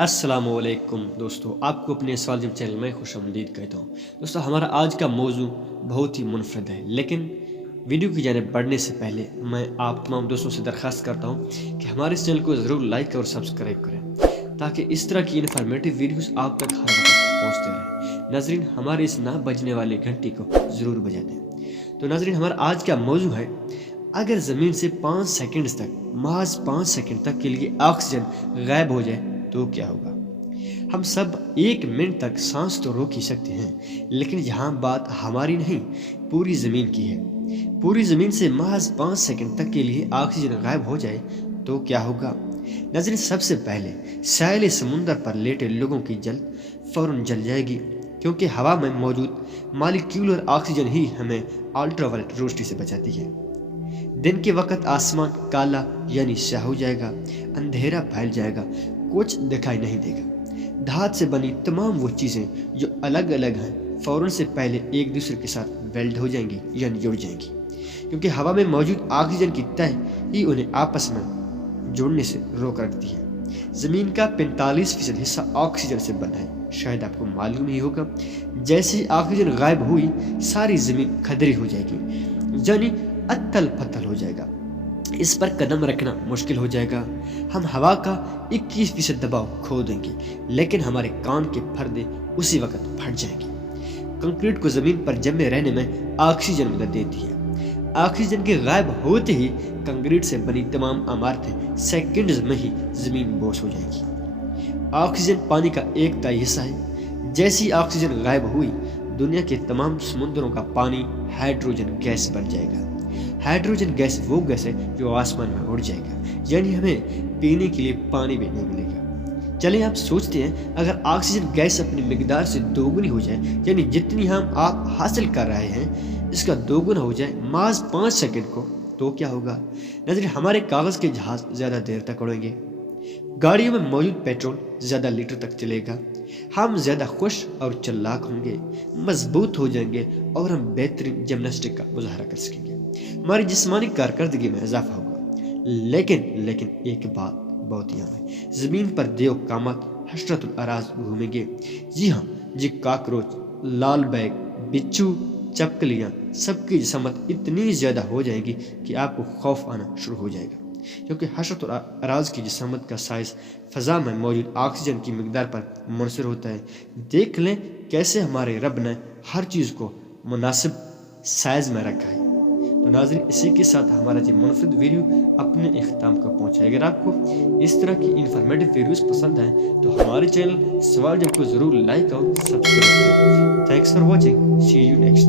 السلام علیکم دوستو، آپ کو اپنے سوال جب چینل میں خوش آمدید کہتا ہوں۔ دوستو ہمارا آج کا موضوع بہت ہی منفرد ہے، لیکن ویڈیو کی جانب بڑھنے سے پہلے میں آپ تمام دوستوں سے درخواست کرتا ہوں کہ ہمارے اس چینل کو ضرور لائک اور سبسکرائب کریں تاکہ اس طرح کی انفارمیٹو ویڈیوز آپ تک ہر وقت پہنچتے رہیں۔ ناظرین، ہمارے اس نہ بجنے والے گھنٹی کو ضرور بجا دیں۔ تو ناظرین، ہمارا آج کا موضوع ہے، اگر زمین سے 5 سیکنڈز تک، محض 5 سیکنڈ تک کے لیے آکسیجن غائب ہو جائے تو کیا ہوگا؟ ہم سب 1 منٹ تک سانس تو روک ہی سکتے ہیں، لیکن یہاں بات ہماری نہیں، پوری زمین کی ہے۔ پوری زمین سے محض 5 سیکنڈ تک کے لیے آکسیجن غائب ہو جائے تو کیا ہوگا؟ ناظرین، سب سے پہلے ساحل سمندر پر لیٹے لوگوں کی جلد فوراً جل جائے گی، کیونکہ ہوا میں موجود مالیکیولر آکسیجن ہی ہمیں الٹرا وائلٹ روشنی سے بچاتی ہے۔ دن کے وقت آسمان کالا یعنی سیاہ ہو جائے گا، اندھیرا پھیل جائے گا، کچھ دکھائی نہیں دے گا۔ دھات سے بنی تمام وہ چیزیں جو الگ الگ ہیں فوراً سے پہلے ایک دوسرے کے ساتھ ویلڈ ہو جائیں گی یعنی جڑ جائیں گی، کیونکہ ہوا میں موجود آکسیجن کی تہ ہی انہیں آپس میں جوڑنے سے روک رکھتی ہے۔ زمین کا 45% حصہ آکسیجن سے بنا ہے، شاید آپ کو معلوم ہی ہوگا۔ جیسے ہی آکسیجن غائب ہوئی، ساری زمین کھدری ہو جائے گی، یعنی اتھل پتھل ہو جائے گا، اس پر قدم رکھنا مشکل ہو جائے گا۔ ہم ہوا کا 21% دباؤ کھو دیں گے، لیکن ہمارے کان کے پردے اسی وقت پھٹ جائیں گے۔ کنکریٹ کو زمین پر جمے رہنے میں آکسیجن مدد دیتی ہے۔ آکسیجن کے غائب ہوتے ہی کنکریٹ سے بنی تمام عمارتیں سیکنڈز میں ہی زمین بوس ہو جائیں گی۔ آکسیجن پانی کا 1/3 حصہ ہے۔ جیسی آکسیجن غائب ہوئی، دنیا کے تمام سمندروں کا پانی ہائیڈروجن گیس بن جائے گا۔ ہائیڈروجن گیس وہ گیس ہے جو آسمان میں اڑ جائے گا، یعنی ہمیں پینے کے لیے پانی بھی نہیں ملے گا۔ چلیں آپ سوچتے ہیں، اگر آکسیجن گیس اپنی مقدار سے دوگنی ہو جائے، یعنی جتنی ہم آپ حاصل کر رہے ہیں اس کا دوگنا ہو جائے محض 5 سیکنڈ کو، تو کیا ہوگا؟ ناظرین، ہمارے کاغذ کے جہاز زیادہ دیر تک اڑیں گے، گاڑیوں میں موجود پیٹرول زیادہ لیٹر تک چلے گا، ہم زیادہ خوش اور چلاک ہوں گے، مضبوط ہو جائیں گے اور ہم بہترین جمناسٹک کا مظاہرہ کر سکیں گے۔ ہماری جسمانی کارکردگی میں اضافہ ہوگا، لیکن ایک بات بہت اہم ہے، زمین پر دیو قامت حشرت الاراض گھومیں گے۔ جی کاکروچ، لال بیگ، بچھو، چپکلیاں، سب کی جسامت اتنی زیادہ ہو جائے گی کہ آپ کو خوف آنا شروع ہو جائے گا، کیونکہ حشرت الاراض کی جسامت کا سائز فضا میں موجود آکسیجن کی مقدار پر منحصر ہوتا ہے۔ دیکھ لیں کیسے ہمارے رب نے ہر چیز کو مناسب سائز میں رکھا ہے۔ تو ناظرین، اسی کے ساتھ ہمارا یہ منفرد ویڈیو اپنے اختتام کو پہنچا۔ اگر آپ کو اس طرح کی انفارمیٹو ویڈیوز پسند ہیں تو ہمارے چینل سوال جب کو ضرور لائک اور سبسکرائب کریں۔ Thanks for watching, see you next.